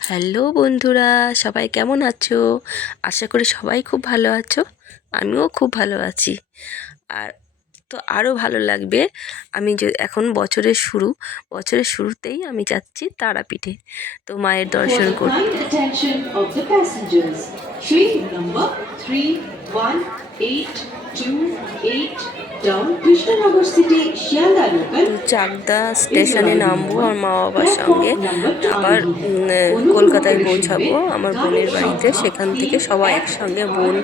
Hello বন্ধুরা সবাই কেমন আছো? আশা করি সবাই খুব ভালো আছো আমিও খুব ভালো আছি। আর তো আরও ভালো লাগবে আমি যে এখন বছরের শুরু বছরের শুরুতেই আমি যাচ্ছি তারাপীঠে। তো মায়ের দর্শন করতে train number 318288 চাকদা স্টেশনে নামবো আমার মা বাবার সঙ্গে। আবার কলকাতায় পৌঁছাবো আমার বোনের বাড়িতে। সেখান থেকে সবাই একসঙ্গে বোন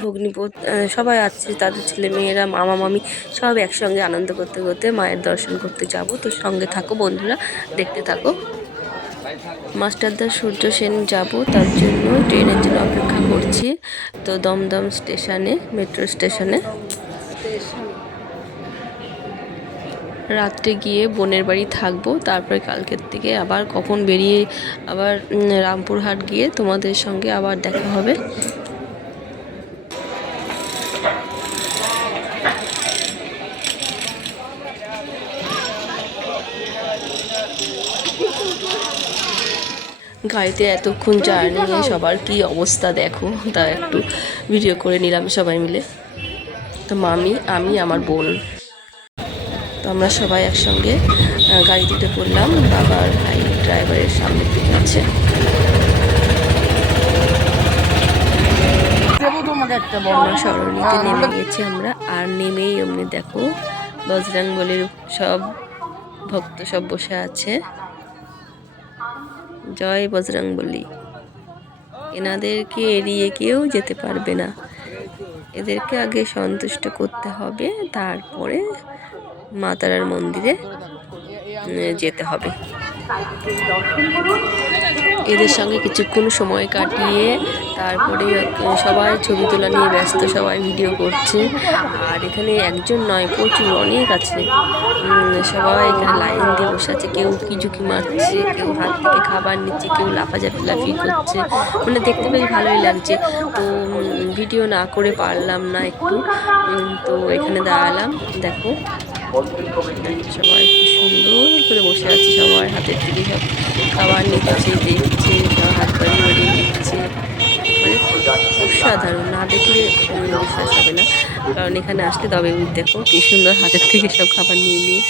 ভগ্নিপত সবাই আছে তাদের ছেলে মেয়েরা মামা মামি সব একসঙ্গে আনন্দ করতে করতে মায়ের দর্শন করতে যাব। তো সঙ্গে থাকো বন্ধুরা দেখতে থাকো। মাস্টারদা সূর্য সেন যাব তার জন্য ট্রেনের জন্য অপেক্ষা করছি। তো দমদম স্টেশনে মেট্রো স্টেশনে। রাত্রে গিয়ে বোনের বাড়ি থাকব, তারপরে কালকের থেকে আবার কখন বেরিয়ে আবার রামপুরহাট গিয়ে তোমাদের সঙ্গে আবার দেখা হবে। গাড়িতে এতক্ষণ জার্নি সবার কি অবস্থা দেখো? তা একটু ভিডিও করে নিলাম সবাই মিলে। তো মামি, আমি, আমার বোন। তো আমরা সবাই একসঙ্গে গাড়ি উঠে পড়লাম বাবার ভাই ড্রাইভারের সামনে দিকে আছে। সরণিতে নেমে গেছি আমরা। আর নেমেই অমনি দেখো বজরাং বলির সব ভক্ত সব বসে আছে। জয় বজরং বলি এনাদেরকে এড়িয়ে কেউ যেতে পারবে না। এদেরকে আগে সন্তুষ্ট করতে হবে তারপরে মাতারার মন্দিরে যেতে হবে। এদের সঙ্গে কিছুক্ষণ সময় কাটিয়ে তারপরে সবাই ছবি তোলা নিয়ে ব্যস্ত, সবাই ভিডিও করছে। আর এখানে একজন নয়, প্রচুর অনেক আছে। সবাই এখানে লাইন দিয়ে বসে আছে। কেউ উকি ঝুঁকি মারছে, কেউ হাত থেকে খাবার নিচ্ছে, কেউ লাফাঝাপি লাফি করছে। মানে দেখতে বেশ ভালোই লাগছে। তো ভিডিও না করে পারলাম না একটু। তো এখানে দাঁড়ালাম। দেখো। সবাই কি সুন্দর করে বসে আছে, সবাই হাতের থেকে সব খাবার নিচ্ছে, দেখছে হাত বাড়িয়ে বাড়িয়ে দিচ্ছে মানে অসাধারণ না দেখলে বিশ্বাস হবে না। কারণ এখানে আসলে তবে দেখো কি সুন্দর হাতের থেকে সব খাবার নিয়ে নিয়ে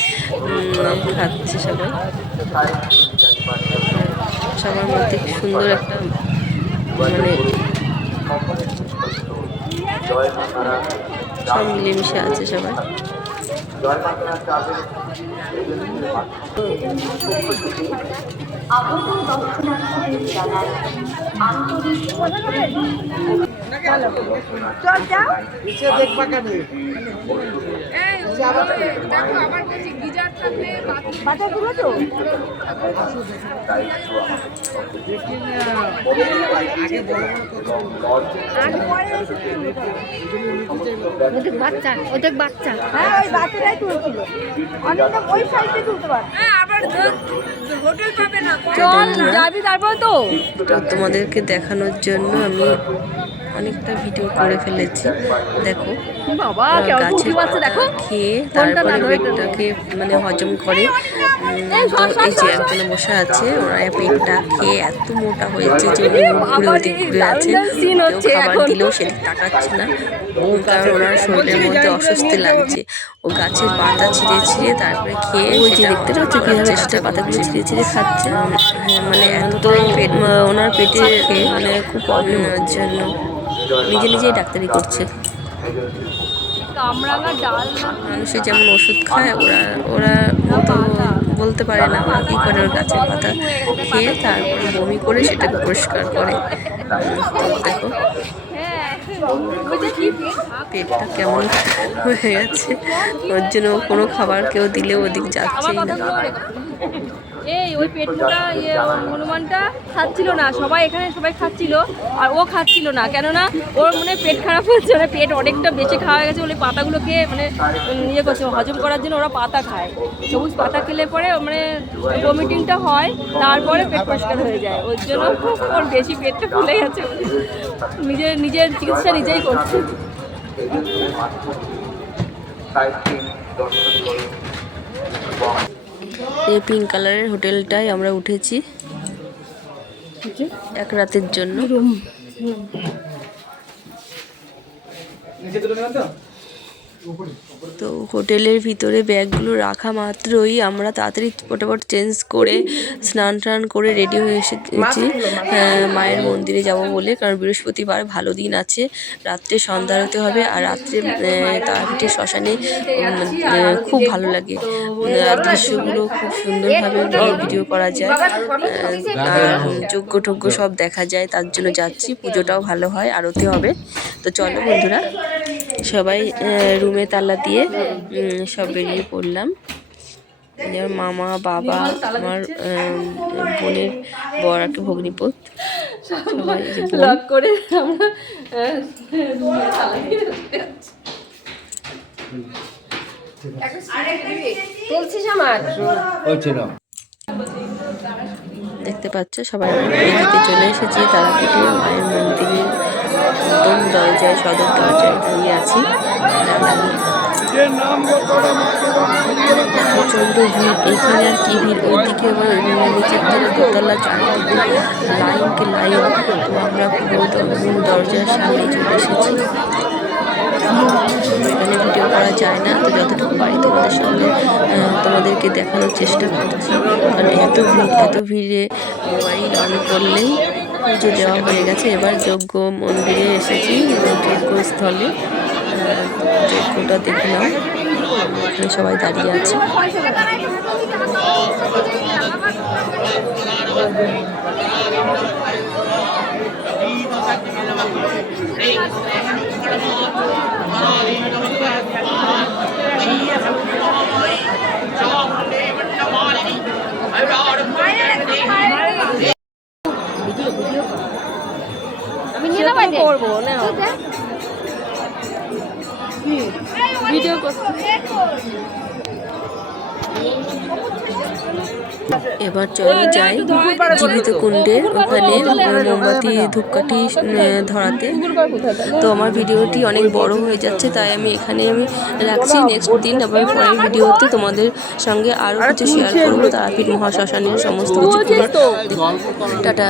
খাচ্ছে সবাই। সবার মধ্যে সুন্দর একটা মানে সব মিলেমিশে আছে সবাই। চল যাও নিচে দেখবা কেন আবার ওদের বাচ্চা ওদের বাচ্চা। হ্যাঁ ওই বাচ্চাটাই তুলছিল। অনেকটা ওই সাইডে তুলতে পারে। চল যাবি তারপর তো। তো তোমাদেরকে দেখানোর জন্য আমি অনেকটা ভিডিও করে ফেলেছি। দেখো বাবা গাছের দেখো। খেয়ে তারপরে ধরে তো। পেটটাকে মানে হজম করে। তো এই যে একজনে বসে আছে ওরা পেটটা খেয়ে এত মোটা হয়েছে যে ঘুরে ওদিক ঘুরে আছে। কেউ খাবার দিলেও সেদিক তাকাচ্ছে না। কারণ ওনার শরীরের মধ্যে অস্বস্তি লাগছে। ও গাছের পাতা ছিঁড়ে ছিঁড়ে তারপরে খেয়ে ওই যে দেখতে পাচ্ছ কীভাবে গাছের পাতাগুলো ছিঁড়ে ছিঁড়ে খাচ্ছে। হ্যাঁ, মানে এত পেট ওনার পেটে মানে খুব প্রবলেম হওয়ার জন্য নিজে নিজেই ডাক্তারি করছে। কামরাঙা ডাল মানুষের যেমন ওষুধ খায় ওরা ওরা তো বলতে পারে না ওরা কী করে ওর গাছের পাতা খেয়ে তারপরে বমি করে সেটাকে পরিষ্কার করে। দেখো পেটটা কেমন হয়ে গেছে ওর জন্য কোনো খাবার কেউ দিলে ওদিক যাচ্ছেই না। এই ওই পেটটা ইয়ে হনুমানটা খাচ্ছিল না। সবাই এখানে সবাই খাচ্ছিল আর ও খাচ্ছিল না। কেননা ওর মানে পেট খারাপ হচ্ছে মানে পেট অনেকটা বেশি খাওয়া গেছে বলে পাতাগুলো খেয়ে মানে ইয়ে করছে। হজম করার জন্য ওরা পাতা খায়। সবুজ পাতা খেলে পরে মানে ভমিটিংটা হয় তারপরে পেট পরিষ্কার হয়ে যায়। ওর জন্য ওর বেশি পেটটা ফুলে গেছে নিজের নিজের চিকিৎসা নিজেই করছে। এই পিঙ্ক কালারের হোটেলটায় আমরা উঠেছি। এক রাতের জন্য। তো হোটেলের ভিতরে ব্যাগগুলো রাখা মাত্রই আমরা তাড়াতাড়ি ফটাফট চেঞ্জ করে স্নান টান করে রেডি হয়ে এসেছি। আহ, মায়ের মন্দিরে যাব বলে কারণ বৃহস্পতিবার ভালো দিন আছে। রাত্রে সন্ধ্যা হতে হবে আর রাত্রে তারাপীঠে শ্মশানে খুব ভালো লাগে। দৃশ্যগুলো খুব সুন্দরভাবে ভিডিও করা যায়। আর যজ্ঞ টজ্ঞ সব দেখা যায় তার জন্য যাচ্ছি পুজোটাও ভালো হয় আরতি হবে। তো চলো বন্ধুরা। সবাই রুমে তালা দিয়ে সব বেরিয়ে পড়লাম। যেমন মামা বাবা আমার বোনের বর একটা ভগ্নিপত সবাই করে আমরা দেখতে পাচ্ছ সবাই এদিকে চলে এসেছি তারাপীঠে মায়ের মন্দিরের একদম দরজায়, সদর দরজায় দাঁড়িয়ে আছি। প্রচণ্ড ভিড়। এখানে আর কি ভিড়? ওইদিকে আমার নিচের দোতলা চারদিকে লাইনকে লাইন তো আমরা পুরো দরজার সামনে চলে এসেছি। এখানে ভিডিও করা যায় না, তো যতটুকু পারি তোমাদের সঙ্গে তোমাদেরকে দেখানোর চেষ্টা করছি। কারণ এত ভিড়, এত ভিড়ে মোবাইল অন করলেই পুজো দেওয়া হয়ে গেছে। এবার যজ্ঞ মন্দিরে এসেছি যজ্ঞস্থলে। যজ্ঞটা দেখলাম সবাই দাঁড়িয়ে আছে আমি নিয়ে নেব সেরকম করব না। ভিডিও এবার চলে যাই জীবিত কুণ্ডে ওখানে মোমবাতি ধূপকাঠি ধরাতে। তো আমার ভিডিওটি অনেক বড় হয়ে যাচ্ছে তাই আমি এখানে আমি রাখছি। নেক্সট দিন আবার পরের ভিডিওতে তোমাদের সঙ্গে আরও কিছু শেয়ার করব তারাপীঠ মহাশ্মশানের সমস্ত কিছু। টাটা।